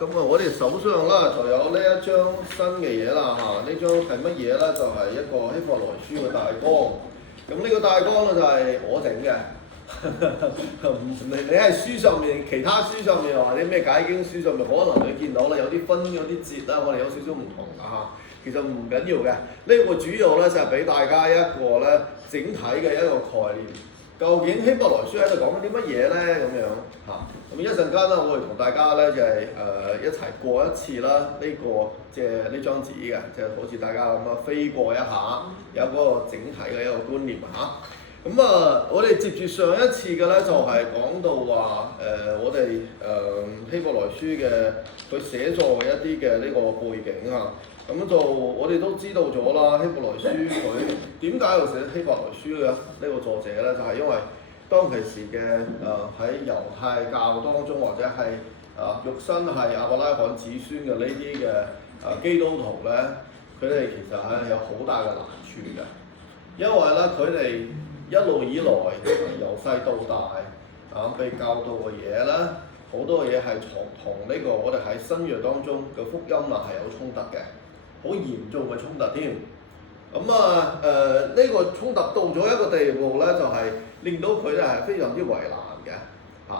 咁啊，我哋手上啦就有呢一張新嘅嘢啦嚇，呢張係乜嘢咧？就係、一個希伯來書嘅大綱。咁呢個大綱咧就係我整嘅。你喺書上面，其他書上面或者咩解經書上面，可能你見到啦，有啲分有啲節啦，我哋有少少唔同啊嚇。其實唔緊要嘅，呢個主要咧就係俾大家一個咧整體嘅一個概念。究竟希伯來書喺度講緊啲乜嘢咧？咁樣嚇，咁一陣間咧，我哋同大家咧就係、一齊過一次啦。呢、個即係呢張紙嘅，即係好似大家咁啊飛過一下，有嗰個整體嘅一個觀念嚇。咁我哋接住上一次嘅咧，就係、講到話我哋希伯來書嘅佢寫作嘅一啲嘅呢個背景啊。咁就我哋都知道咗啦，希伯來書佢點解要寫希伯來書嘅呢個作者咧？就係、因為當其時嘅喺猶太教當中，或者係肉身係亞伯拉罕子孫嘅呢啲嘅基督徒咧，佢哋其實係有好大嘅難處嘅，因為咧佢哋一路以來由細到大被教導嘅嘢咧，好多嘢係同呢個我哋喺新約當中嘅福音係有衝突嘅。好嚴重嘅衝突添，咁呢個衝突到咗一個地步咧，就係、令到佢哋係非常之為難嘅嚇。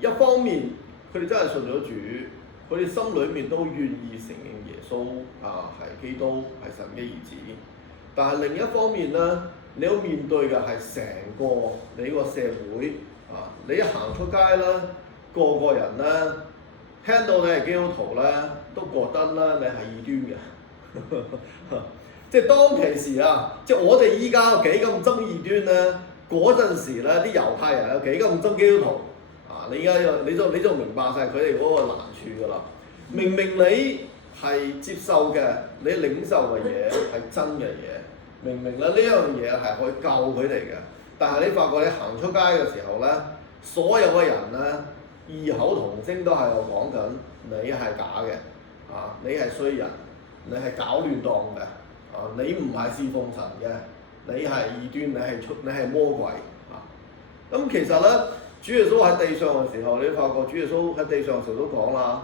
一方面佢哋真係信咗主，佢哋心裏面都願意承認耶穌係基督係神嘅兒子，但係另一方面咧，你要面對嘅係成個你個社會你一行出街啦，個人咧聽到你係基督徒咧，都覺得咧你係異端嘅，即係當其時即係我哋依家有幾咁憎異端咧，嗰陣時咧啲猶太人有幾咁憎基督徒你而家你就明白晒佢哋嗰個難處㗎啦。明明你係接受嘅，你領受嘅嘢係真嘅嘢，明明咧呢樣嘢係可以救佢哋嘅，但係你發覺你行出街嘅時候咧，所有嘅人咧異口同聲都係講緊你係假嘅。你係衰人，你係搞亂檔嘅，你唔係侍奉神嘅，你係異端，你係魔鬼咁其實咧，主耶穌喺地上嘅時候，你發覺主耶穌喺地上嘅時候都講啦，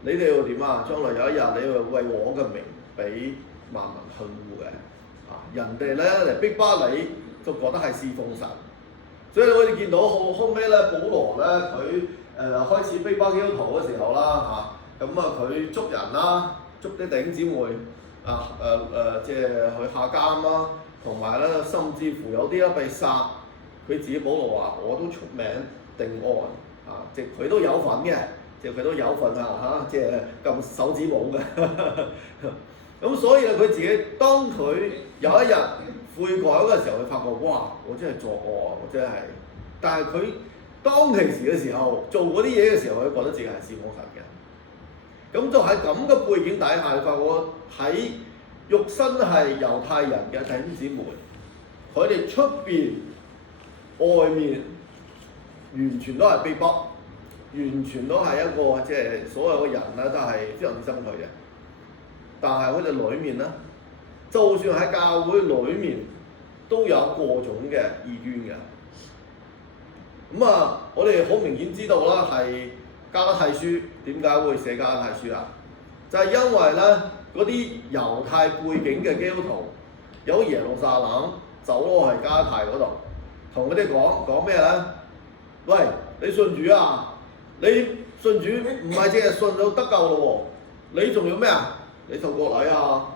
你哋要點啊？將來有一日你要為我嘅名俾萬民恨惡嘅，人哋咧嚟逼巴你，就覺得係侍奉神。所以我哋見到後尾咧，保羅咧佢開始逼巴基督徒嘅時候啦佢捉人啦，捉啲弟兄姊妹即係去下監啦，同埋咧甚至乎有啲咧被殺，佢自己保羅話我都出名定案即係佢都有份嘅，即係佢都有份即係撳手指舞嘅。咁所以咧佢自己當佢有一日悔改嘅時候，佢發覺哇，我真係作惡我真係，但係佢當其時嘅時候做嗰啲嘢嘅時候，佢覺得自己係侍奉神嘅。咁就喺咁嘅背景底下，你發覺喺肉身係猶太人嘅弟兄姊妹，佢哋出邊外面完全都係被迫，完全都係一個即係所有嘅人咧都係非常之憎佢嘅。但係佢哋裏面咧，就算喺教會裏面都有各種嘅異端嘅。我哋好明顯知道啦，係加拉太書點解會寫加拉太書啊？就係因為咧嗰啲猶太背景嘅基督徒有耶路撒冷走咗去加拉太嗰度，同佢哋講咩咧？喂，你信主啊？你信主唔係淨係信到得救咯喎，你仲要咩啊？你受割禮啊？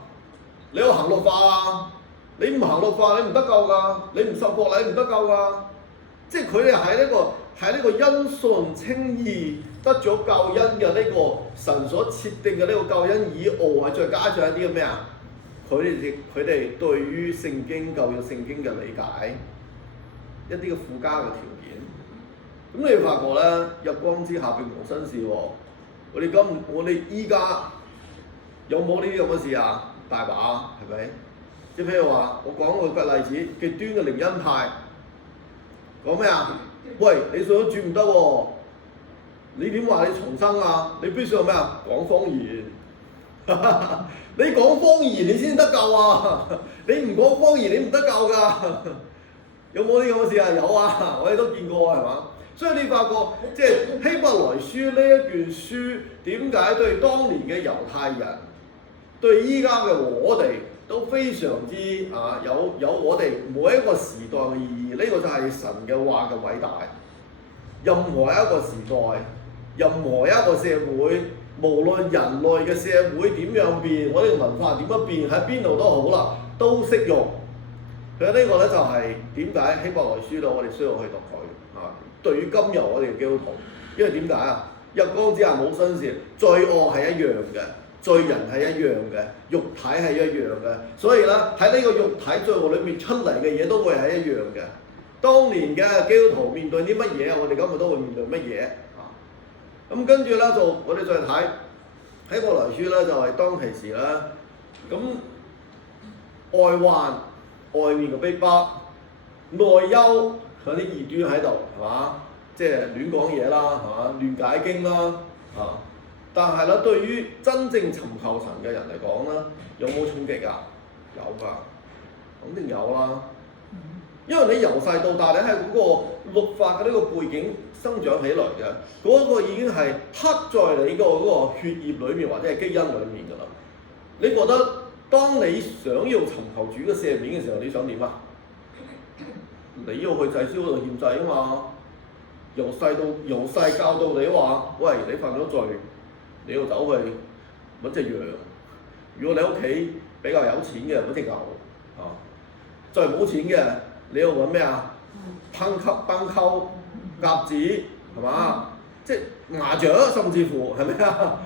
你要行律法啊？你唔行律法你唔得救㗎，你唔受割禮唔得救㗎。即係佢哋喺呢個因信稱義得咗救恩嘅呢個神所設定嘅呢個救恩以外，再加上一啲嘅咩啊？佢哋對於聖經舊約聖經嘅理解，一啲嘅附加嘅條件。咁你會發覺咧，日光之下並無新事喎。我哋依家有冇呢啲咁嘅事啊？大把係咪？即係譬如話，我講個例子，極端嘅靈恩派講咩啊？喂，你信咗主唔得喎，你點話你重生啊？你必須有咩啊？講方言，你講方言你先得救啊！你唔講方言你唔得救㗎。有冇呢咁嘅事啊？有啊，我哋都見過係嘛？所以你發覺即係希伯來書呢一卷書點解對當年嘅猶太人，對依家嘅我哋都非常之有我哋每一個時代嘅意義。呢個就係神嘅話嘅偉大。任何一個時代，任何一個社會，無論人類嘅社會點樣變，我哋文化點樣變，喺邊度都好啦，都適用。其實呢個咧就係點解希伯來書度我哋需要去讀佢啊？對於今日我哋嘅基督徒，因為點解啊？日光之下冇新事，罪惡係一樣嘅，罪人係一樣嘅，肉體係一樣嘅，所以咧喺呢個肉體罪惡裏面出嚟嘅嘢都會係一樣嘅。當年嘅基督徒面對啲乜嘢，我哋今日都會面對乜嘢啊？咁跟住咧就我哋再睇希伯來書咧，就係當其時啦。咁外患、外面嘅逼迫、內憂有啲異端喺度，係嘛？即係亂講嘢啦，係嘛？亂解經啦，啊！但係咧，對於真正尋求神嘅人嚟講咧，有冇衝擊啊？有㗎，肯定有啦。因為你由細到大，你喺嗰個律法嘅呢個背景生長起來嘅，嗰個已經係刻在你嗰個血液裏面或者係基因裏面㗎啦。你覺得當你想要尋求主嘅赦免嘅時候，你想點啊？你要去祭司嗰度獻祭啊嘛。由細教到你話，喂，你犯咗罪，你要走去揾隻羊。如果你屋企比較有錢嘅，揾隻牛啊。再冇錢嘅，你要揾咩啊？斑鳩、鴿子，係嘛？即係麻雀，甚至乎係咪啊？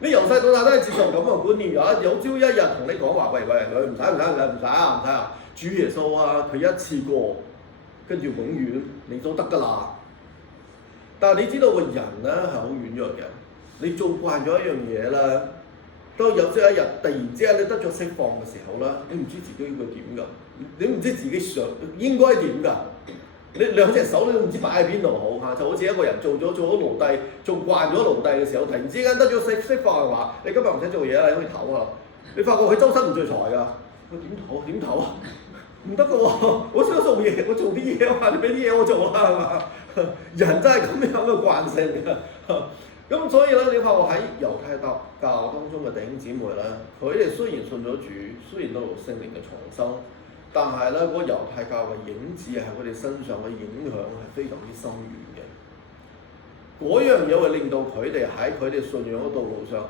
你由細到大都係接受咁嘅觀念，有朝一日同你講話，喂，佢唔使啊！主耶穌啊，佢一次過，跟住永遠你都得㗎啦。但係你知道個人咧係好軟弱嘅，你做慣咗一樣嘢啦，當有朝一日突然之間你得咗釋放嘅時候咧，你唔知自己會點㗎，你唔知自己想應該點㗎。你兩隻手你都唔知擺喺邊度好嚇，就好似一個人做咗奴隸，做慣咗奴隸嘅時候，突然之間得咗釋放嘅話，你今日唔使做嘢啦，你可以唞啊。你發覺佢周身唔聚財㗎，佢點唞啊？唔得㗎喎，我想做嘢，我做啲嘢啊嘛，你俾啲嘢我做啦，係嘛？人真係咁樣嘅慣性㗎。咁所以咧，你發覺喺猶太教當中嘅弟兄姊妹咧，佢哋雖然信咗主，雖然都有聖靈嘅重生，但係咧嗰個猶太教嘅影子喺佢哋身上嘅影響係非常之深遠嘅。嗰樣嘢會令到佢哋喺佢哋信仰嘅道路上，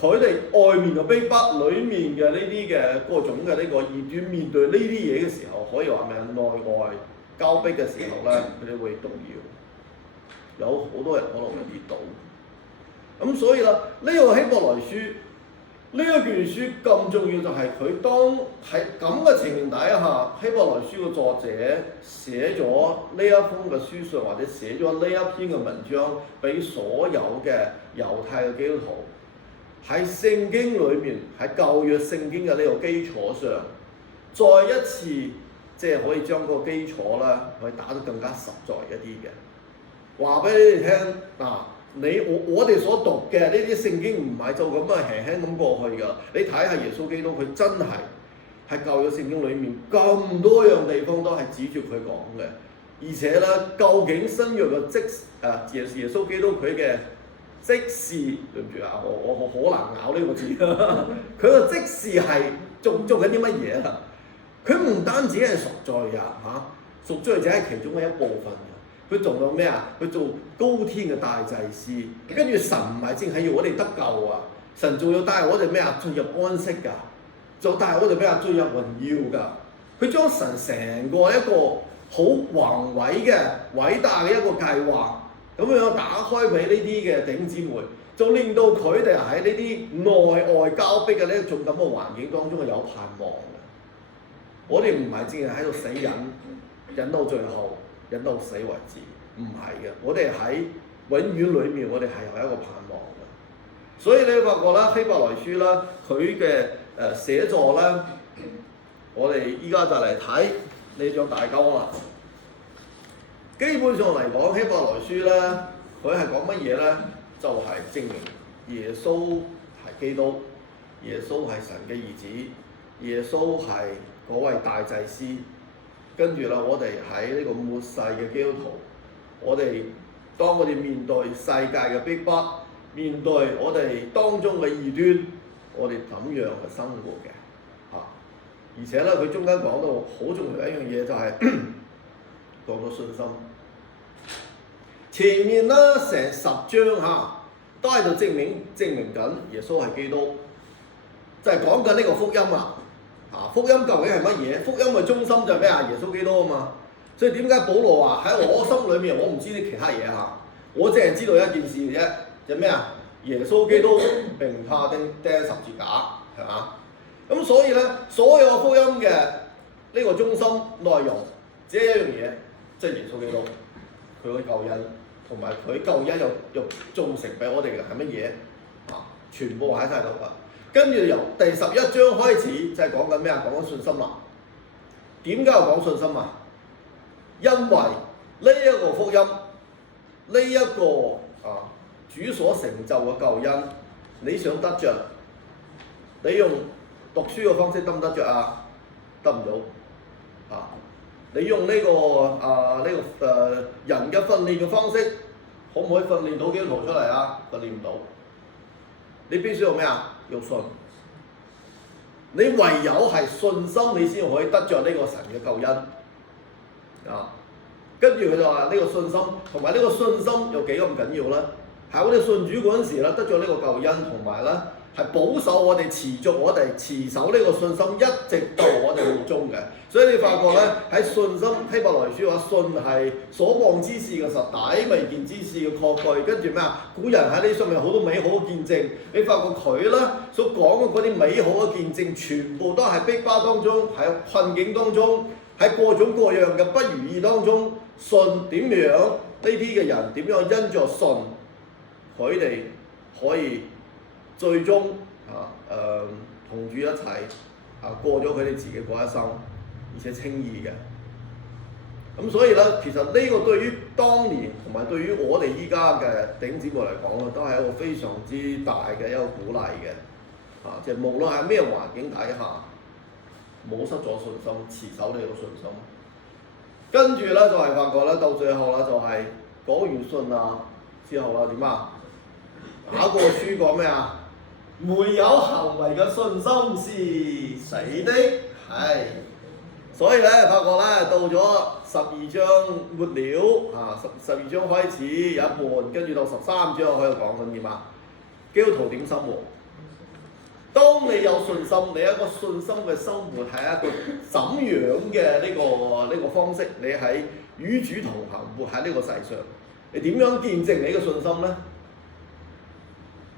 佢哋外面嘅逼迫，裡面嘅呢啲嘅各種嘅呢個異端，面對呢啲嘢嘅時候，可以話咩？內外交逼嘅時候咧，佢哋會動搖，有好多人可能會跌倒。咁所以啦，呢個希伯來書呢一卷書咁重要，就係佢當喺咁嘅情形底下，希伯來書嘅作者寫咗呢一封嘅書信，或者寫咗呢一篇嘅文章，俾所有嘅猶太嘅基督徒喺聖經裏面，喺舊約聖經嘅呢個基礎上，再一次即係可以將個基礎啦，可以打得更加實在一啲嘅。話俾你哋聽嗱。我哋所讀嘅呢啲聖經唔係就咁啊輕輕咁過去㗎。你睇下耶穌基督，佢真係喺舊約聖經裏面咁多樣地方都係指住佢講嘅。而且咧，究竟新約嘅耶穌基督佢嘅職事，對唔住啊，我好難咬呢個字。佢個職事係做緊啲乜嘢啊？佢唔單止係贖罪㗎嚇，贖罪只係其中嘅一部分。佢做到咩啊？佢做高天嘅大祭司，跟住神唔係淨係要我哋得救啊！神仲要帶我哋咩啊？進入安息㗎，仲帶我哋咩啊？進入榮耀㗎。佢將神成個一個好宏偉嘅偉大嘅一個計劃，咁樣打開俾呢啲嘅弟兄姊妹，就令到佢哋喺呢啲內外交逼嘅呢種咁嘅環境當中係有盼望嘅。我哋唔係淨係喺度死忍到最後。忍到死為止，唔係嘅。我哋喺永遠裏面，我哋係有一個盼望嘅。所以你發覺啦，希伯來書啦，佢嘅寫作啦，我哋依家就嚟睇呢張大綱啦。基本上嚟講，希伯來書咧，佢係講乜嘢咧？就係證明耶穌係基督，耶穌係神嘅兒子，耶穌係嗰位大祭司。跟住啦，我哋喺呢個末世嘅基督徒，當我哋面對世界嘅逼迫，面對我哋當中嘅異端，我哋點樣去生活嘅？而且咧，佢中間講到好重要一樣嘢就係講到信心。前面咧成10章都喺度證明緊耶穌係基督，就係講緊呢個福音啊！福音究竟係乜嘢？福音嘅中心就係咩啊？耶穌基督啊嘛。所以點解保羅話喺我心裏面我唔知啲其他嘢我淨係知道一件事嘅啫，就咩啊？耶穌基督並他釘十字架，係嘛？咁所以咧，所有福音嘅呢個中心內容只係一樣嘢，即係耶穌基督佢嘅救恩，同埋佢救恩又造成俾我哋嘅係乜嘢？全部喺晒度㗎。跟住由第11章開始就係講緊咩啊？講緊信心啦。點解要講信心啊？因為呢一個福音，呢一個主所成就嘅救恩，你想得着，你用讀書嘅方式得唔得着啊？得唔到你用呢個人嘅訓練嘅方式，可唔可以訓練到基督徒出嚟啊？訓練唔到。你必須要咩啊？要信。你唯有係信心，你先可以得着呢個神嘅救恩。跟住佢就話呢個信心，同埋呢個信心有幾咁緊要咧？喺我哋信主嗰陣時咧，得咗呢個救恩，同埋咧係保守我哋持守呢個信心，一直到我哋末終嘅。所以你發覺咧喺信心希伯來書話，信係所望之事嘅實底，未見之事嘅確據。跟住咩啊？古人喺呢上面好多美好嘅見證。你發覺佢咧所講嘅嗰啲美好嘅見證，全部都係逼迫當中，喺困境當中，喺各種各樣嘅不如意當中，信點樣呢啲嘅人點樣因着信，佢哋可以最終同主一齊過咗佢哋自己嗰一生，而且稱義嘅。咁所以咧，其實呢個對於當年同埋對於我哋依家嘅弟兄姊妹嚟講咧，都係一個非常之大嘅一個鼓勵嘅。即係無論係咩環境底下，冇失咗信心，持守呢個信心。跟住咧就係發覺咧，到最後啦就係講完信之後啦點啊？雅各書講咩啊？沒有行為嘅信心是死的，係。所以咧發覺咧到咗12章末了12章開始有一半，跟住到13章喺度講緊點啊？基督徒點生活？當你有信心，你一個信心嘅生活係一個怎樣嘅呢個方式？你喺與主同行，活喺呢個世上，你點樣見證你嘅信心咧？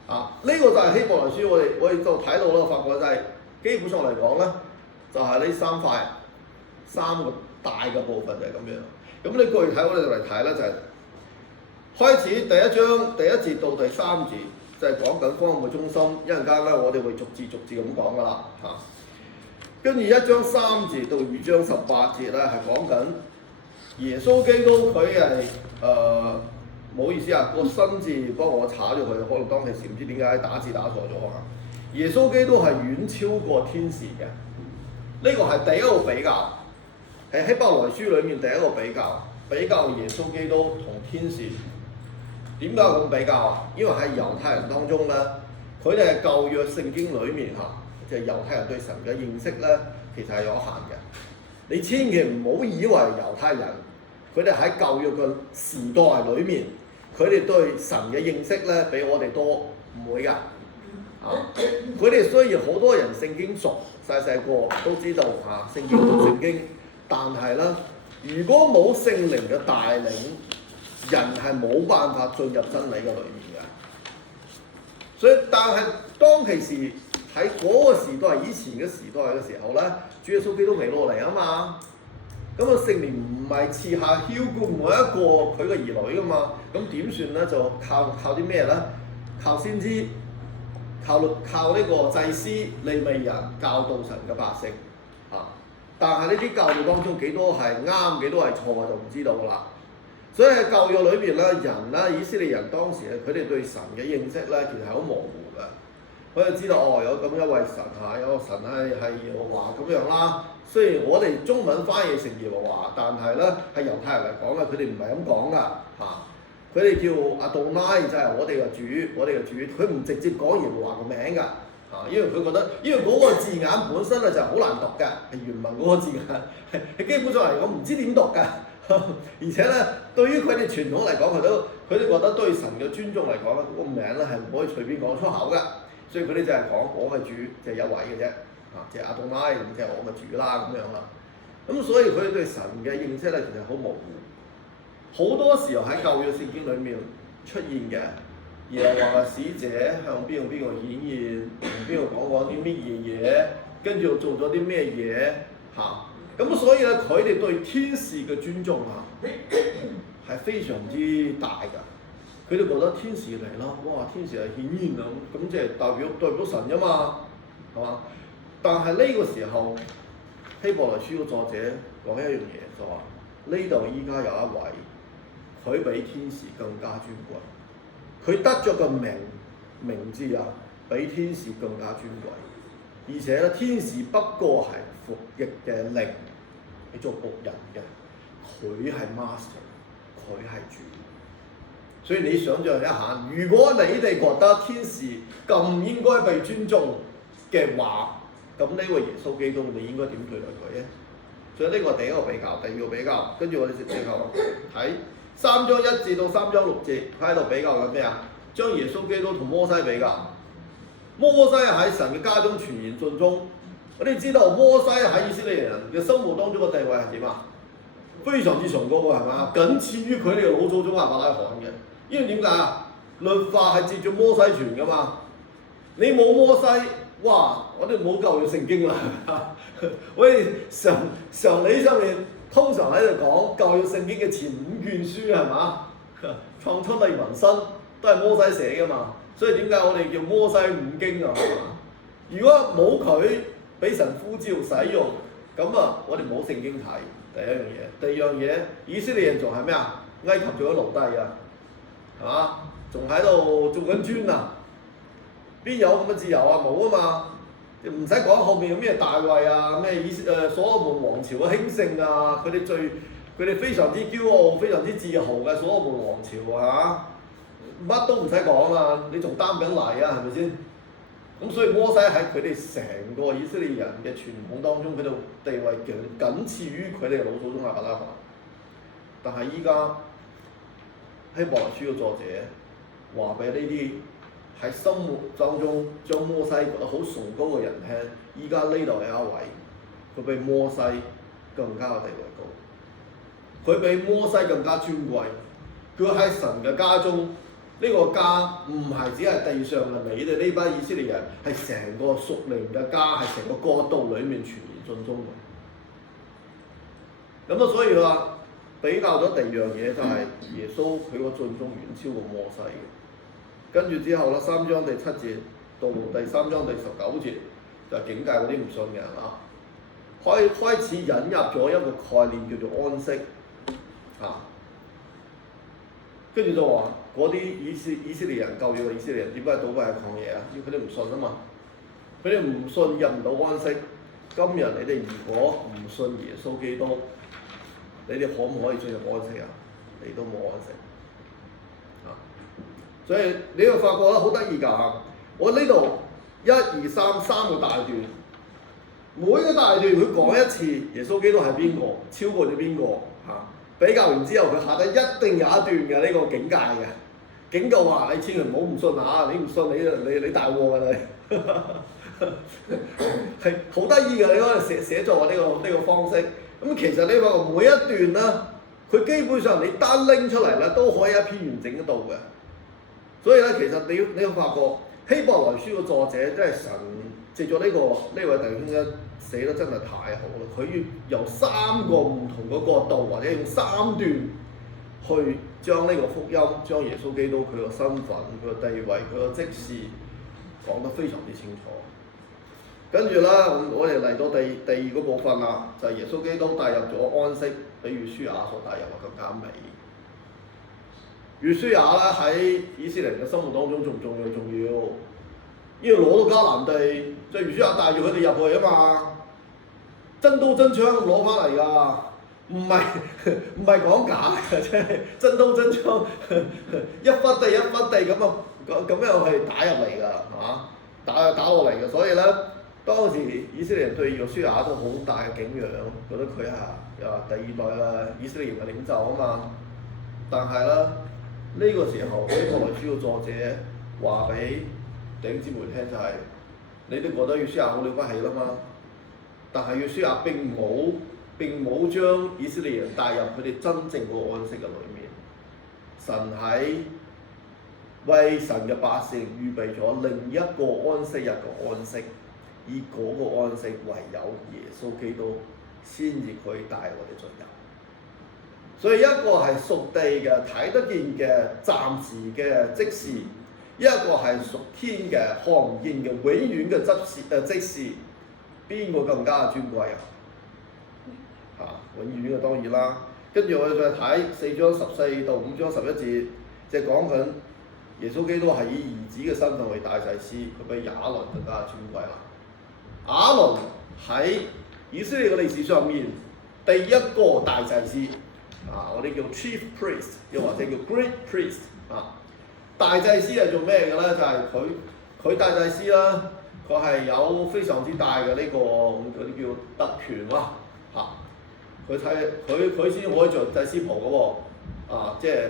呢個就係希伯來書，我哋就睇到啦，發覺就係基本上嚟講咧，就係呢3個大嘅部分就係咁樣。咁你具體我哋就嚟睇咧，就係開始第1章第1節到第3節。就係講緊福音嘅中心，一陣間咧我哋會逐字咁講噶啦嚇。跟住1章3節到2章18節咧係講緊耶穌基督，佢係唔好意思個新字幫我查咗佢，可能當其時唔知點解打字打錯咗啊。耶穌基督係遠超過天使嘅，呢個係第一個比較，係希伯來書裡面第一個比較耶穌基督同天使。點解咁比較啊？因為喺猶太人當中咧，佢哋係舊約聖經裏面即係猶太人對神嘅認識咧，其實係有限嘅。你千祈唔好以為猶太人佢哋喺舊約嘅時代裏面，佢哋對神嘅認識咧比我哋多，唔會㗎。佢哋雖然好多人聖經熟，細個都知道聖經讀聖經，但係咧，如果冇聖靈嘅帶領，人係冇辦法進入真理嘅裏面嘅，所以但係當其時喺嗰個時代，以前嘅時代嘅時候咧，主耶穌基督未落嚟啊嘛，咁聖靈唔係賜下澆灌每一個佢嘅兒女噶嘛，咁點算咧？就靠啲咩咧？靠先知，靠呢個祭司、利未人教導神嘅百姓但係呢啲教導當中幾多係啱，幾多係錯，就唔知道啦。所以喺舊約裏邊咧，以色列人當時咧，佢哋對神嘅認識咧，其實係好模糊嘅。佢就知道有咁一位神有個神係耶和華咁樣啦，雖然我哋中文翻譯成耶和華，但係咧係猶太人嚟講嘅，佢哋唔係咁講噶嚇。佢哋叫阿杜拉就係我哋嘅主，我哋嘅主，佢唔直接講耶和華個名㗎嚇，因為佢覺得，因為嗰個字眼本身咧就係好難讀嘅，係原文嗰個字眼，係基本上嚟講唔知點讀㗎。而且咧，對於佢哋傳統嚟講，佢哋覺得對神嘅尊重嚟講咧，嗰個名咧係唔可以隨便講出口㗎，所以佢哋就係講我嘅主就係一位嘅啫。即係阿東拉，即係我嘅主啦咁樣啦。咁所以佢對神嘅認識咧，其實好模糊。好多時候喺舊約聖經裏面出現嘅，耶和華嘅使者向邊個顯現，同邊個講啲乜嘢，跟住又做咗啲咩嘢嚇。咁所以咧，佢哋對天使嘅尊重係非常之大㗎。佢哋覺得天使嚟啦，哇！天使係顯現啊，咁即係代表神啫嘛，係嘛？但係呢個時候，希伯來書嘅作者講一樣嘢，就話呢度依家有一位，佢比天使更加尊貴，佢得咗個名字啊，比天使更加尊貴。而且咧，天使不過係服役嘅靈，係做僕人嘅，佢係 master， 佢係主。所以你想象一下，如果你哋覺得天使咁唔應該被尊重嘅話，咁呢個耶穌基督，你應該點對待佢咧？所以呢個第一個比較，第二個比較，跟住我哋直接睇3章1節到3章6節，佢喺度比較緊咩啊？將耶穌基督同摩西比較。摩西喺神嘅家中傳言盡忠，我哋知道摩西喺以色列人嘅心目當中嘅地位係點啊？非常之崇高嘅係嘛？僅次於佢哋嘅老祖宗亞伯拉罕嘅。因為點解啊？律法係接住摩西傳噶嘛，你冇摩西。哇！我哋冇舊約聖經啦，我哋常理上面通常喺度講舊約聖經嘅前5卷書係嘛？創出嚟民申都係摩西寫㗎嘛，所以點解我哋叫摩西5經啊？如果冇佢俾神呼召使用，咁啊我哋冇聖經睇。第一樣嘢，第二樣嘢，以色列人仲係咩啊？埃及做咗奴隸啊，係嘛？仲喺度做緊磚啊！邊有咁嘅自由啊？冇啊嘛！唔使講後面有咩大衛啊，咩所羅門王朝嘅興盛啊，佢哋非常之驕傲、非常之自豪嘅所羅門王朝啊，乜都唔使講啊！你仲擔緊嚟啊？係咪先？咁所以摩西喺佢哋成個以色列人嘅傳統當中，佢哋地位僅次於佢哋嘅老祖宗亞伯拉罕。但係依家希伯來書嘅作者話俾呢啲喺生活當中將摩西覺得好崇高嘅人聽，依家呢度有一位，佢比摩西更加嘅地位高，佢比摩西更加尊貴。佢喺神嘅家中，呢個家唔係只係地上嘅你哋呢班以色列人，係成個屬靈嘅家，係成個國度裡面傳言盡忠嘅。咁啊，所以話比較咗第二樣嘢就係耶穌佢個盡忠遠超過摩西嘅。跟住之後啦，3章第7節到第3章第19節就警戒嗰啲唔信嘅人啦，開始引入咗一個概念叫做安息啊。跟住就話嗰啲以色列人舊約嘅以色列人點解倒閉係曠野啊？因為佢哋唔信啊嘛，佢哋唔信入唔到安息。今日你哋如果唔信耶穌基督，你哋可唔可以進入安息啊？你都冇安息。所以你會發覺咧好得意㗎，我呢度1、2、3 3個大段，每個大段佢講一次耶穌基督係邊個，超過咗邊個嚇，比較完之後佢下底一定有一段嘅呢個警戒嘅，警告話你千祈唔好唔信嚇，你唔信你大禍㗎你，係好得意㗎，你嗰個寫作呢個方式。咁其實你話每一段咧，佢基本上你單拎出嚟咧都可以一篇完整得到嘅。所以咧，其實你要發覺希伯來書嘅作者真係神藉咗呢位弟兄咧寫得真係太好啦！佢要由3個唔同嘅角度，或者用3段去將呢個福音、將耶穌基督佢個身份、佢個地位、佢個職事講得非常之清楚。跟住啦，我哋嚟到第二個部分啦，就係耶穌基督帶入咗安息，比約書亞所帶入嘅更加美。約書亞咧喺以色列人嘅生活當中仲重要，因為攞到迦南地，即係約書亞帶住佢哋入去啊嘛。真刀真槍咁攞翻嚟㗎，唔係講假嘅，真係真刀真槍，一忽地一忽地咁樣去打入嚟㗎，係嘛？打落嚟嘅，所以咧當時以色列人對約書亞都好大嘅敬仰，覺得佢係又話第二代嘅以色列人嘅領袖啊嘛。但係咧呢個時候，希伯來書嘅作者話俾弟兄姊妹聽就係、你都覺得約書亞好了不起啦嘛，但係約書亞並冇將以色列人帶入佢哋真正個安息嘅裏面。神喺為神嘅百姓預備咗另一個安息日嘅安息，而嗰個安息唯有耶穌基督先至可以帶我哋進入。所以一個係屬地嘅睇得見嘅暫時嘅即時，一個係屬天嘅看唔見嘅永遠嘅即時，邊個更加尊貴啊？永遠嘅當然啦。跟住我哋再睇4章14到5章11節，就講緊耶穌基督係以兒子嘅身份為大祭司，佢比亞倫更加尊貴啦。亞倫喺以色列嘅歷史上面第一個大祭司，我哋叫 chief priest， 又或者叫 great priest。大祭司係做咩嘅咧？就係佢大祭司啦，佢係有非常之大嘅呢個嗰啲叫特權啦。佢先可以着祭司袍嘅喎，即係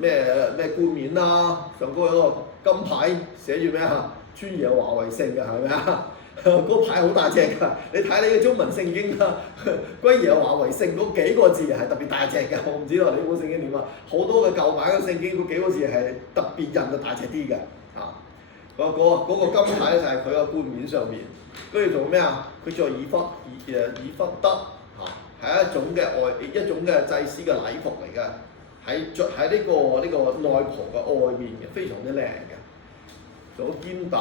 咩冠冕啦，上高有個金牌寫住咩啊？尊耶和華為聖嘅係咪啊？嗰牌好大隻㗎，你睇你嘅中文聖經啦，歸耶和華為聖嗰幾個字係特別大隻嘅，我唔知道你本聖經點啊？好多嘅舊版嘅聖經嗰幾個字係特別印嘅大隻啲嘅，嗰個金牌就係佢個冠冕上面，跟住做咩啊？佢着以弗得。係一種嘅祭司嘅禮服嚟嘅，喺呢個內袍嘅外面嘅，非常之靚嘅。仲有肩帶，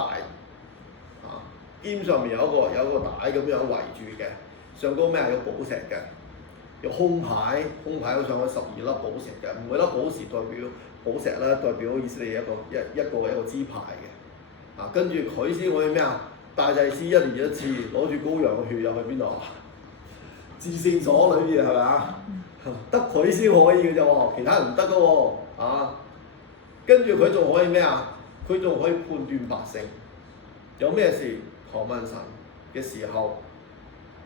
肩上面有個帶咁樣圍住嘅，上高咩係有寶石嘅，有胸牌嗰上有12粒寶石嘅，每粒寶石代表寶石啦，代表以色列一個支派嘅。跟住佢先可以咩啊？大祭司1年1次攞住羔羊嘅血入去邊度？至聖所裏邊係咪啊？得佢先可以嘅啫喎，其他人唔得嘅喎。跟住佢仲可以咩啊？佢仲可以判斷百姓有咩事求問神嘅時候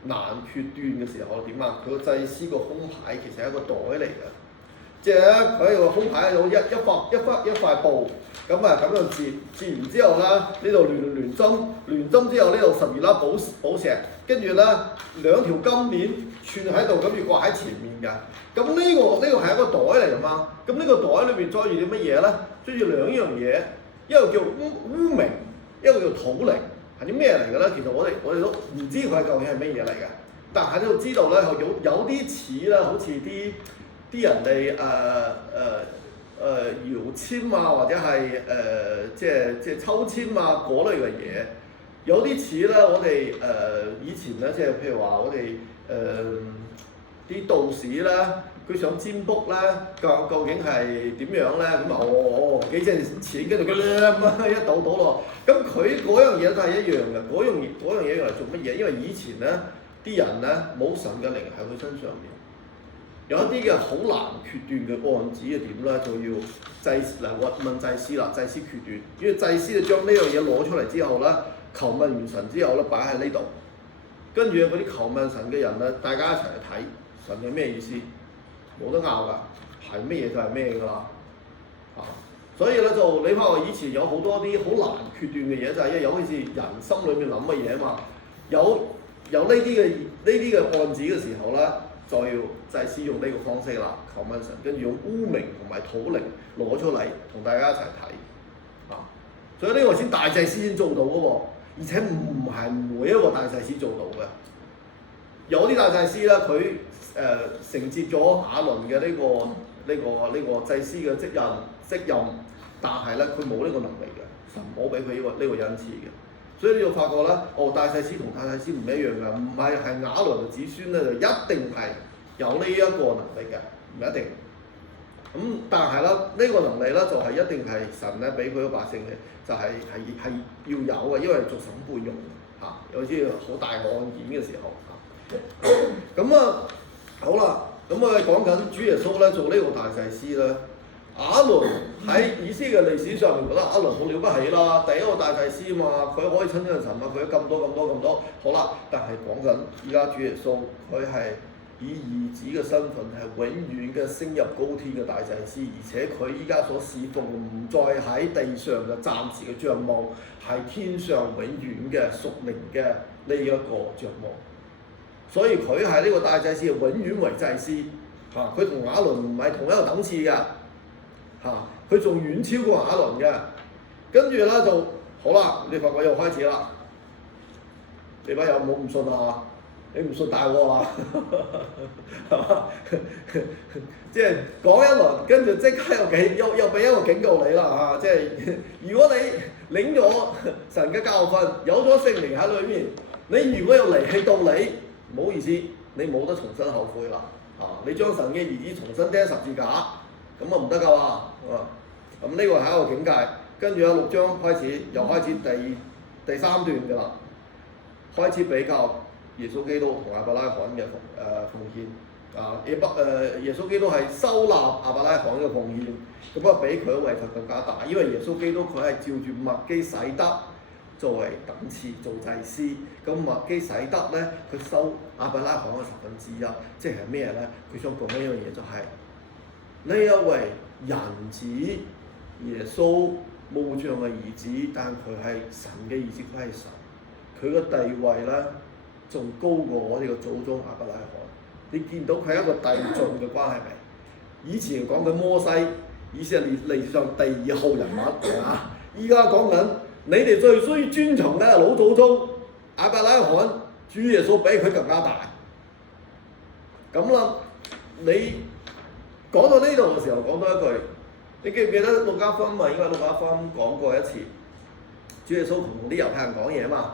難決斷嘅時候點啊？佢個祭司個胸牌其實係一個袋嚟嘅，即係咧佢個胸牌有一塊布咁樣折完之後啦，呢度聯針之後呢度12粒寶石，跟住咧2條金鏈串喺度，咁要掛喺前面㗎。咁呢個係一個袋嚟㗎嘛。咁呢個袋裏邊裝住啲乜嘢咧？裝住2樣嘢，一個叫污名，一個叫土靈，係啲咩嚟㗎咧？其實我哋都唔知佢究竟係咩嘢嚟嘅，但係都知道咧，有啲似啦，好似啲人哋搖籤啊，或者係即係抽籤啊嗰類嘅嘢，有啲似咧我哋以前咧，即係譬如話我哋啲道士咧，佢想占卜咧，究竟係點樣咧？咁幾隻錢跟住佢一倒落，咁佢嗰樣嘢都係一樣嘅，嗰樣嘢用嚟做乜嘢？因為以前咧啲人咧冇神嘅靈喺佢身上面。有一啲嘅好難決斷嘅案子係點咧，就要問祭司啦，祭司決斷。因為祭司就將呢樣嘢攞出嚟之後咧，求問完神之後咧，擺喺呢度，跟住嗰啲求問神嘅人咧，大家一齊去睇神係咩意思，冇得拗㗎，係咩嘢就係咩㗎啦。所以咧就你發覺以前有好多啲好難決斷嘅嘢，就係因為尤其是人心裏面諗嘅嘢啊嘛，有呢啲嘅案子嘅時候咧。再要祭司用呢個方式啦，求問神，跟住用污名同埋土靈攞出嚟同大家一齊睇，所以呢個先大祭司先做到嘅喎，而且唔係每一個大祭司做到嘅，有啲大祭司咧佢承接咗亞倫嘅呢個祭司嘅職任，但係咧佢冇呢個能力嘅，神冇俾佢呢個恩賜嘅。所以你要發覺啦，大祭司同大祭司唔一樣㗎，唔係亞倫嘅子孫咧就一定係有呢一個能力嘅，唔一定。但係啦，呢個能力咧就係一定係神咧俾佢嘅百姓嘅，就係要有嘅，因為做審判用有啲好大嘅案件嘅時候咁啊，好啦，咁我哋講緊主耶穌咧做呢個大祭司咧，亞倫喺以色列嘅歷史上面覺得亞倫好了不起啦，第一個大祭司嘛，佢可以親近神啊，佢咁多，好啦，但係講緊而家主耶穌佢係以兒子嘅身份係永遠嘅升入高天嘅大祭司，而且佢依家所侍奉唔再喺地上嘅暫時嘅帳幕，係天上永遠嘅屬靈嘅呢一個帳幕。所以佢係呢個大祭司，永遠為祭司嚇。佢同亞倫唔係同一個等次嘅嚇，佢仲遠超過亞倫嘅。跟住咧就好啦，你發覺又開始啦。你班友冇唔信啊？你唔信大鑊啊？係嘛？即係講一輪，跟住即刻又俾一個警告你啦嚇！即係如果你領咗神嘅教訓，有咗聖靈喺裏面，你如果有離棄道理，唔好意思，你冇得重新後悔啦！啊，你將神嘅兒子重新釘十字架，咁啊唔得㗎嘛！咁呢個係一個境界。跟住有6章開始，又開始第3段㗎啦，開始比較耶穌基督同亞伯拉罕嘅奉獻。耶穌基督係收納亞伯拉罕嘅奉獻，咁啊比佢嘅位份更加大，因為耶穌基督佢係照住麥基洗德作為等次做祭司，咁麥基洗德咧佢收亞伯拉罕嘅1/10，即係咩咧？佢想講一樣嘢就係、呢一位人子耶穌無像嘅兒子，但佢係神嘅兒子，佢係神，佢嘅地位咧仲高過我哋嘅祖宗亞伯拉罕。你見到佢係一個遞進嘅關係未？以前講緊摩西，以色列歷史上第2號人物啊，依家講緊你哋最需要尊崇嘅老祖宗亞伯拉罕，主耶穌比佢更加大。咁啦，你講到呢度嘅時候講多一句，你記唔記得路加福音啊？應該路加福音講過一次，主耶穌同啲猶太人講嘢啊嘛。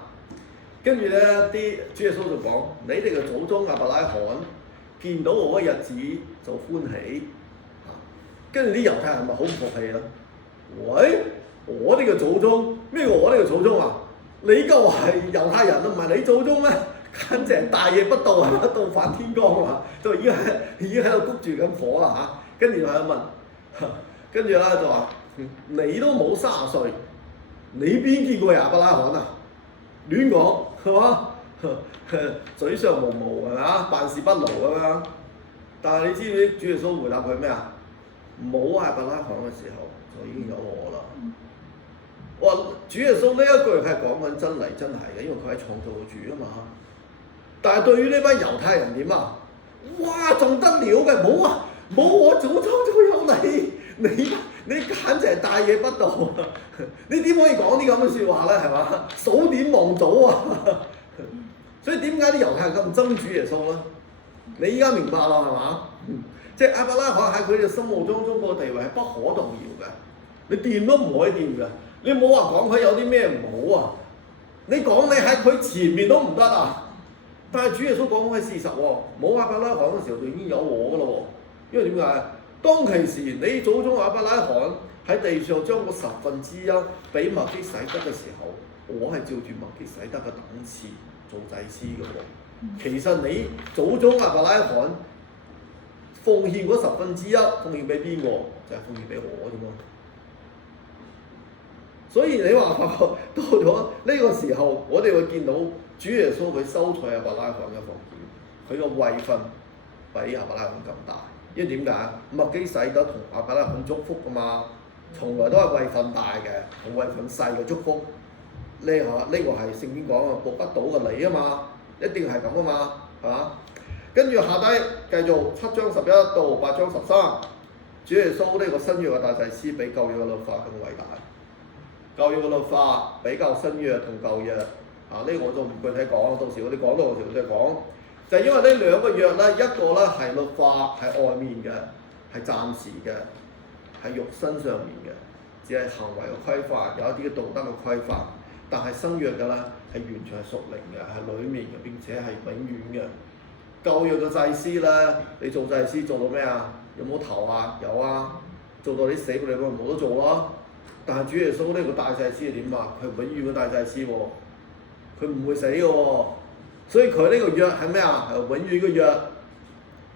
跟住咧，啲主耶穌就講：你哋嘅祖宗亞伯拉罕見到我嘅日子就歡喜。跟住啲猶太人咪好唔服氣啦。喂，我哋嘅祖宗咩？我哋嘅祖宗啊？你夠係猶太人啊，唔係你祖宗咩？簡直係大逆不道，係嘛？倒反天光啊！就已經喺度谷住緊火啦嚇。跟住佢問，跟住咧就話：你都冇30歲，你邊見過亞伯拉罕啊？亂講係嘛？嘴上無毛係嘛？辦事不牢咁樣。但係你知唔知主耶穌回答佢咩啊？冇亞伯拉罕嘅時候就已經有我啦。哇！主耶穌呢一句係講緊真理真係嘅，因為佢係創造主啊嘛。但係對於呢班猶太人點啊？哇！仲得了嘅，冇啊！冇我祖宗都有你簡直係大逆不道啊！你點可以講啲咁嘅説話咧？係嘛？數典忘祖啊！所以點解啲猶太人咁憎主耶穌咧？你依家明白啦係嘛？即係亞伯拉罕喺佢哋心目中個地位係不可動搖嘅，你掂都唔可以掂嘅。你冇話講佢有啲咩唔好啊！你講你喺佢前面都唔得啊！但係主耶穌講嘅係事實喎，冇亞伯拉罕嘅時候就已經有我噶咯喎。因為點解？當其時你祖宗亞伯拉罕喺地上將個1/10俾麥基洗德嘅時候，我係照住麥基洗德嘅等次做祭司嘅喎。其實你祖宗亞伯拉罕奉獻嗰1/10，奉獻俾邊個？就係奉獻俾我啫嘛。所以你話到咗呢個時候，我哋會見到主耶穌佢收取亞伯拉罕嘅奉獻，佢個位份比亞伯拉罕咁大。因為點解？麥基洗德同亞伯拉罕祝福噶嘛，從來都係位份大嘅同位份細嘅祝福。呢個係聖經講嘅，駁不倒嘅理啊嘛，一定係咁啊嘛，係嘛？跟住下低繼續7章11到8章13，主耶穌呢個新約嘅大祭司比舊約嘅律法更偉大。舊約嘅律法比較新約同舊約，呢個我就唔具體講，到時我哋講到嘅時候再講。就係因為呢兩個約咧，一個咧係律法係外面嘅，係暫時嘅，係肉身上面嘅，只係行為嘅規範，有一啲嘅道德嘅規範。但係新約嘅咧係完全係屬靈嘅，係裡面嘅，並且係永遠嘅。舊約嘅祭司咧，你做祭司做到咩啊？有冇頭啊？有啊，做到你死你咪冇得做咯。但係主耶穌呢個大祭司係點啊？佢永遠嘅大祭司喎，佢唔會死嘅喎，所以佢呢個約係咩啊？係永遠嘅約，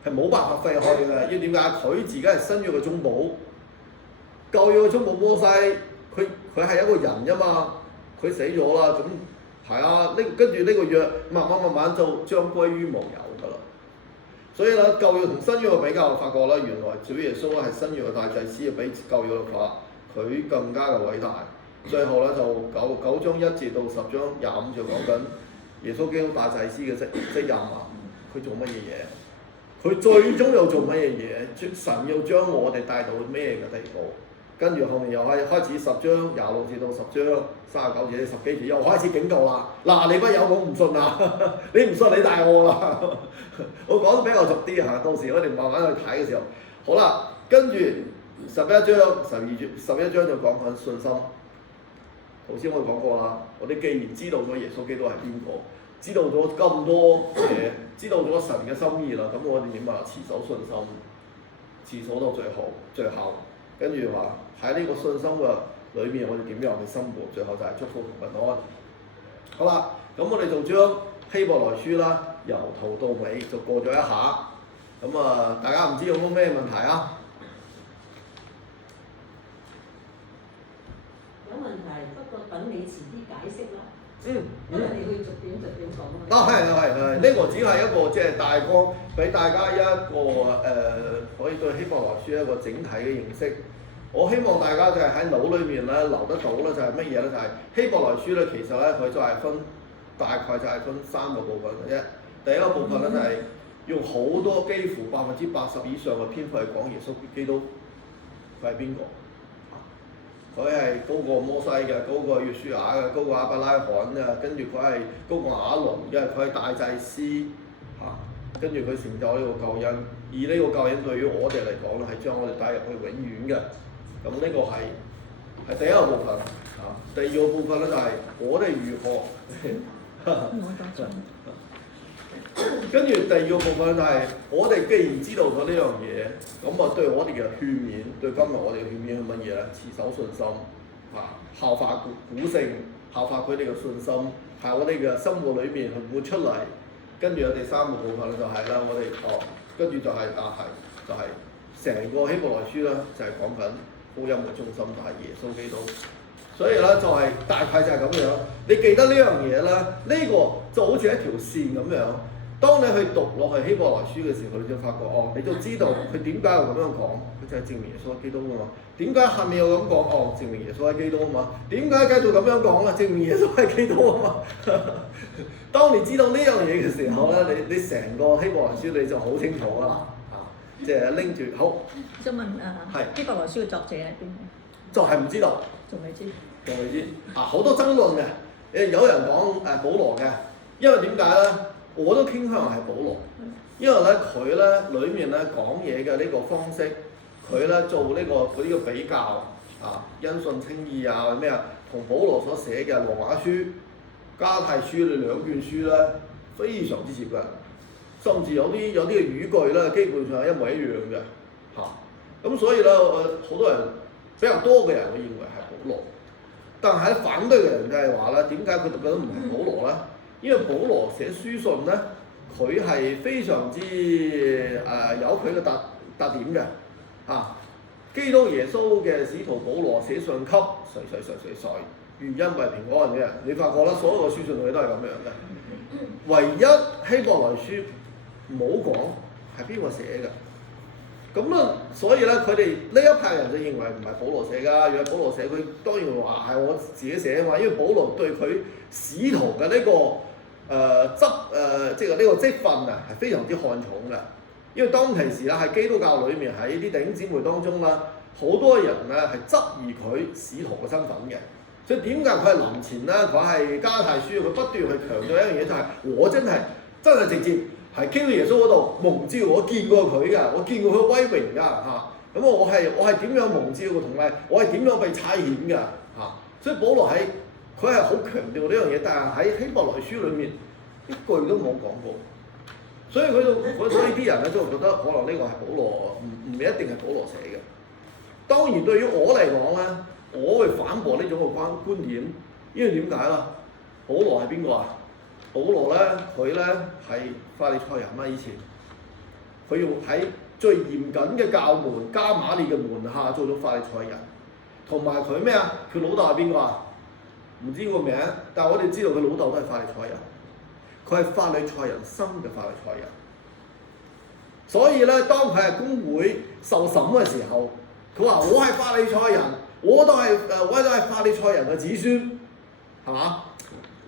係冇辦法廢開嘅。因為點解？佢自己係新約嘅中保，舊約嘅中保摩西，佢係一個人啫嘛，佢死咗啦，咁係啊，跟住呢個約慢慢就將歸於無有㗎啦。所以咧，舊約同新約嘅比較，我發覺咧，原來主耶穌咧係新約嘅大祭司，比舊約嘅話佢更加嘅偉大。最後咧就9章1節到10章25就講緊耶穌基督大祭司嘅職任啊，佢做乜嘢嘢？佢最終又做乜嘢嘢？神要將我哋帶到咩嘅地步？跟住後面又係開始10章26節到10章39節10幾節又開始警告啦。嗱，你班友我唔信啊！你唔信你帶我啦！我講得比較俗啲嚇，到時我哋慢慢去睇嘅時候，好啦，跟住11章11章就講緊信心。頭先我講過啦，我哋既然知道咗耶穌基督係邊個，知道咗咁多嘢，知道咗神嘅心意啦，咁我哋點啊？持守信心，持守到最後，跟住話喺呢個信心嘅裏面，我哋點樣去生活？最後就係祝福同平安。好啦，咁我哋就將希伯來書啦，由頭到尾就過咗一下。咁啊，大家唔知有冇咩問題啊？有問題，不過等你遲啲解釋啦。因為你會逐點講啊。係，呢個只係一個即係大綱，俾大家一個可以對希伯來書一個整體嘅認識。我希望大家就係喺腦裏面咧留得到咧，就係乜嘢咧？就係希伯來書咧，其實咧佢就係大概就係分3個部分嘅啫。第一個部分咧就係用好多幾乎80%以上嘅篇幅去講耶穌基督，佢係邊個？佢係高過摩西嘅，高過約書亞嘅，高過亞伯拉罕嘅，跟住佢係高過亞倫嘅，佢係大祭司嚇，跟住佢成就呢個救恩，而呢個救恩對於我哋嚟講咧，係將我哋帶入去永遠嘅。咁呢個係第一個部分嚇，第二個部分咧就係我哋如何，跟住第二個部分就係我哋既然知道咗呢樣嘢，咁啊對我哋嘅勸勉，對今日我哋嘅勸勉係乜嘢咧？持守信心，效法古聖，效法佢哋嘅信心，喺我哋嘅生活裏面去活出嚟。跟住有第三個部分咧就係啦，我哋跟住就係成個希伯來書咧就係講緊福音嘅中心就係耶穌基督。所以咧就係大概就係咁樣。你記得呢樣嘢啦，呢個就好似一條線咁樣。當你去讀落去希伯來書嘅時候，你就發覺你就知道佢點解會咁樣講，佢就係證明耶穌係基督啊嘛。點解下面又咁講？證明耶穌係基督啊嘛。點解繼續咁樣講啊？證明耶穌係基督啊嘛。當你知道呢樣嘢嘅時候咧，你成個希伯來書你就好清楚啦。即係拎住好。想問希伯來書嘅作者係邊個？就係唔知道。仲未知。好多爭論嘅。有人講保羅嘅，因為點解咧？我都傾向係保羅，因為咧佢咧裡面咧講嘢嘅呢個方式，佢咧做呢個嗰啲嘅比較因信稱義啊咩啊，同保羅所寫嘅羅馬書、加太書呢兩卷書咧非常之接近，甚至有啲嘅語句咧基本上係一模一樣嘅咁所以咧好多人比較多嘅人會認為係保羅，但係反對嘅人就係話咧，點解佢哋覺得唔係保羅咧？因為保羅寫書信咧，佢係非常之有佢嘅特點嘅基督耶穌嘅使徒保羅寫信給誰，原因為平安嘅。你發覺啦，所有嘅書信佢都係咁樣嘅。唯一希伯來書冇講係邊個寫嘅。咁所以咧，佢哋呢一派人就認為唔係保羅寫㗎，如果保羅寫，佢當然話係我自己寫啊嘛。因為保羅對佢使徒嘅呢個即係呢個職分係非常之看重嘅。因為當其時咧喺基督教裏面喺啲弟兄姊妹當中啦，好多人咧係質疑佢使徒嘅身份嘅。所以點解佢係臨前咧？佢係加太書，佢不斷去強調一樣嘢，就係我真係直接係基督耶穌嗰度蒙召，我見過佢㗎，我見過佢威榮㗎咁我係點樣蒙召嘅，同埋我係點樣被差遣㗎所以保羅佢係好強調呢樣嘢，但係喺希伯來書裏面一句都冇講過。所以所以啲人咧都會覺得可能呢個係保羅，唔一定係保羅寫嘅。當然對於我嚟講咧，我會反駁呢種嘅觀點，因為點解啦？保羅係邊個啊？保羅咧，佢咧係法利賽人啦，以前佢用喺最嚴謹嘅教門加瑪列嘅門下做咗法利賽人，同埋佢咩啊？佢老豆係邊個啊？唔知個名，但係我哋知道佢老豆都係法利賽人，佢係法利賽人生嘅法利賽人。所以咧，當佢係公會受審嘅時候，佢話：我係法利賽人，我都係法利賽人嘅子孫，係嘛？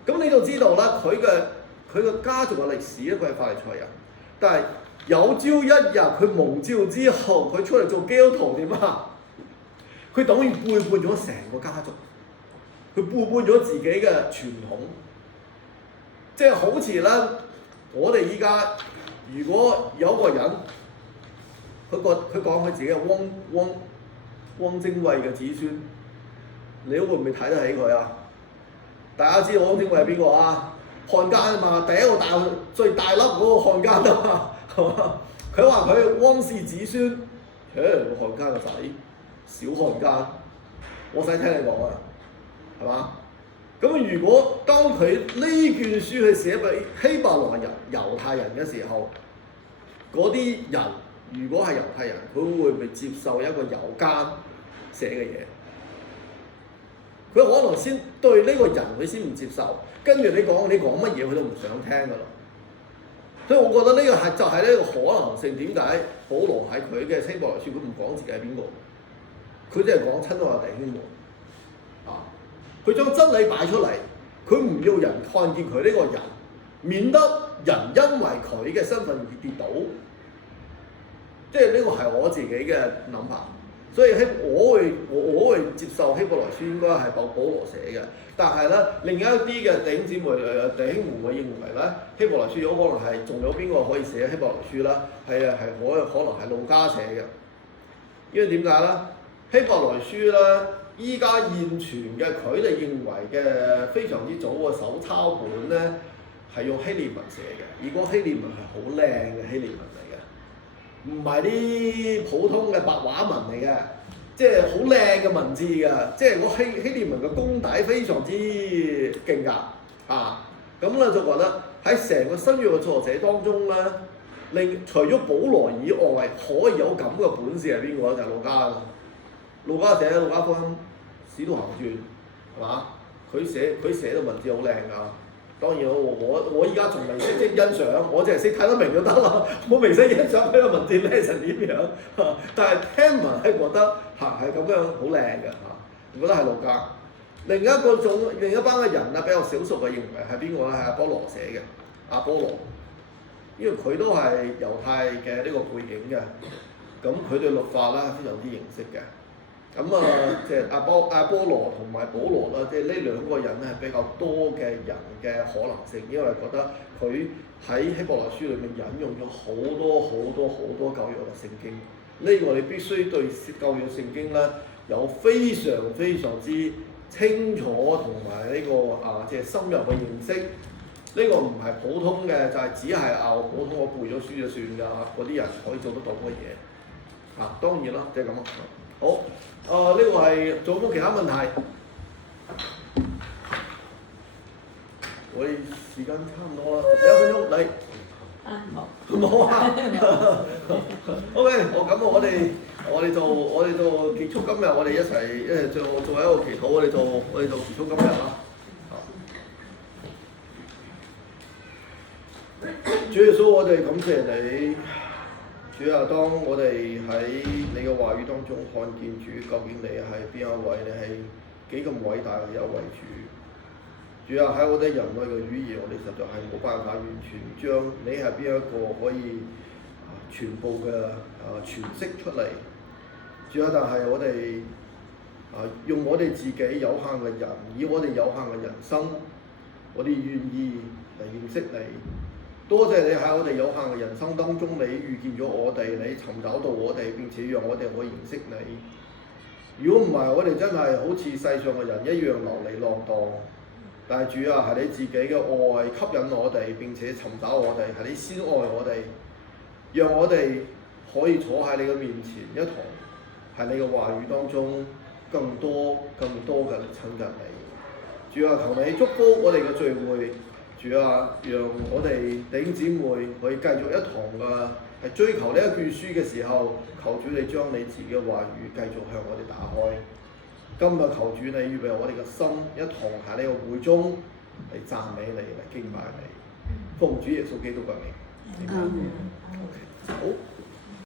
咁你就知道啦，佢嘅家族嘅歷史咧，佢係法利賽人。但係有朝一日佢蒙召之後，佢出嚟做基督徒點啊？佢等於背叛咗成個家族，佢背叛咗自己嘅傳統。即係好似咧，我哋依家。如果有個人，佢講佢自己係汪精衛嘅子孫，你會唔會睇得起佢啊？大家知道汪精衛係邊個啊？漢奸啊嘛，第一個最大粒嗰個漢奸啊嘛，係嘛？佢話佢汪氏子孫，個漢奸個仔，小漢奸，我使聽你講啊，係嘛？咁如果當佢呢卷書去寫俾希伯來人、猶太人嘅時候，嗰啲人如果係猶太人，佢會唔會接受一個猶奸寫嘅嘢？佢可能先對呢個人佢先唔接受，跟住你講乜嘢佢都唔想聽㗎啦。所以我覺得呢個就係呢個可能性。點解保羅喺佢嘅希伯來書佢唔講自己係邊個？佢只係講親愛弟兄們啊！佢將真理擺出嚟，佢唔要人看見佢呢個人，免得人因為佢嘅身份而跌倒。即係呢個係我自己嘅諗法，所以我會接受希伯來書應該係保羅寫嘅。但係咧，另一啲嘅弟兄姊妹弟兄們會認為咧，希伯來書有可能係仲有邊個可以寫希伯來書啦？係可能係路加寫嘅，因為點解咧？希伯來書咧，依家現存嘅佢哋認為嘅非常之早嘅手抄本咧，係用希臘文寫嘅，而嗰希臘文係好靚嘅希臘文嚟嘅，唔係啲普通嘅白話文嚟嘅，即係好靚嘅文字㗎，即係嗰希臘文嘅功底非常之勁㗎啊！咁咧就覺得喺成個新約嘅作者當中咧，除咗保羅以外，可以有咁嘅本事係邊個？就係路加。路加寫《路加福音》《使徒行傳》係嘛？佢寫到文字好靚㗎。當然我依家仲未識欣賞，我淨係識睇得明就得啦。我未識欣賞佢個文字靚成點樣。但係聽聞係覺得係咁樣好靚嘅嚇，我覺得係路加。另一班嘅人比較少數嘅認為係邊個咧？係阿波羅寫嘅。阿波羅，因為佢都係猶太嘅呢個背景嘅，咁佢對律法咧非常之認識嘅。咁即係阿波羅同埋保羅啦，即係呢兩個人咧係比較多嘅人嘅可能性，因為覺得佢喺希伯來書裏面引用咗好多舊約嘅聖經，呢個你必須對舊約聖經咧有非常之清楚同埋呢個即係深入嘅認識。呢個唔係普通嘅，就係只係普通我背咗書就算㗎，嗰啲人可以做得到嘅嘢。當然啦，即係咁咯。好。呢個係仲有冇其他問題？我哋時間差唔多啦，1分鐘嚟。冇啊。OK，我哋就結束今日，我哋一齊做一個祈禱，我哋就結束今日啦。主耶穌，我哋感謝你。主啊，當我哋喺你嘅話語當中看見主，究竟你係邊一位？你係幾咁偉大嘅一位主？主啊，喺我哋人類嘅語言，我哋實在係冇辦法完全將你係邊一個可以全部嘅詮釋出嚟。主啊，但係我哋用我哋自己有限嘅人，以我哋有限嘅人生，我哋願意嚟認識你。多謝你喺我哋有限嘅人生當中，你遇見咗我哋，你尋找到我哋，並且讓我哋可以認識你。如果唔係，我哋真係好似世上嘅人一樣流離浪蕩。但係主啊，係你自己嘅愛吸引我哋，並且尋找我哋，係你先愛我哋，讓我哋可以坐喺你嘅面前一同喺你嘅話語當中更多嘅親近你。主啊，求你祝福我哋嘅聚會。主啊，讓我哋弟兄姊妹可以繼續一同係追求呢一卷書嘅時候，求主你將你自己嘅話語繼續向我哋打開。今日求主你預備我哋嘅心，一同喺呢個會中嚟讚美你，嚟敬拜你。奉主耶穌基督嘅名。好。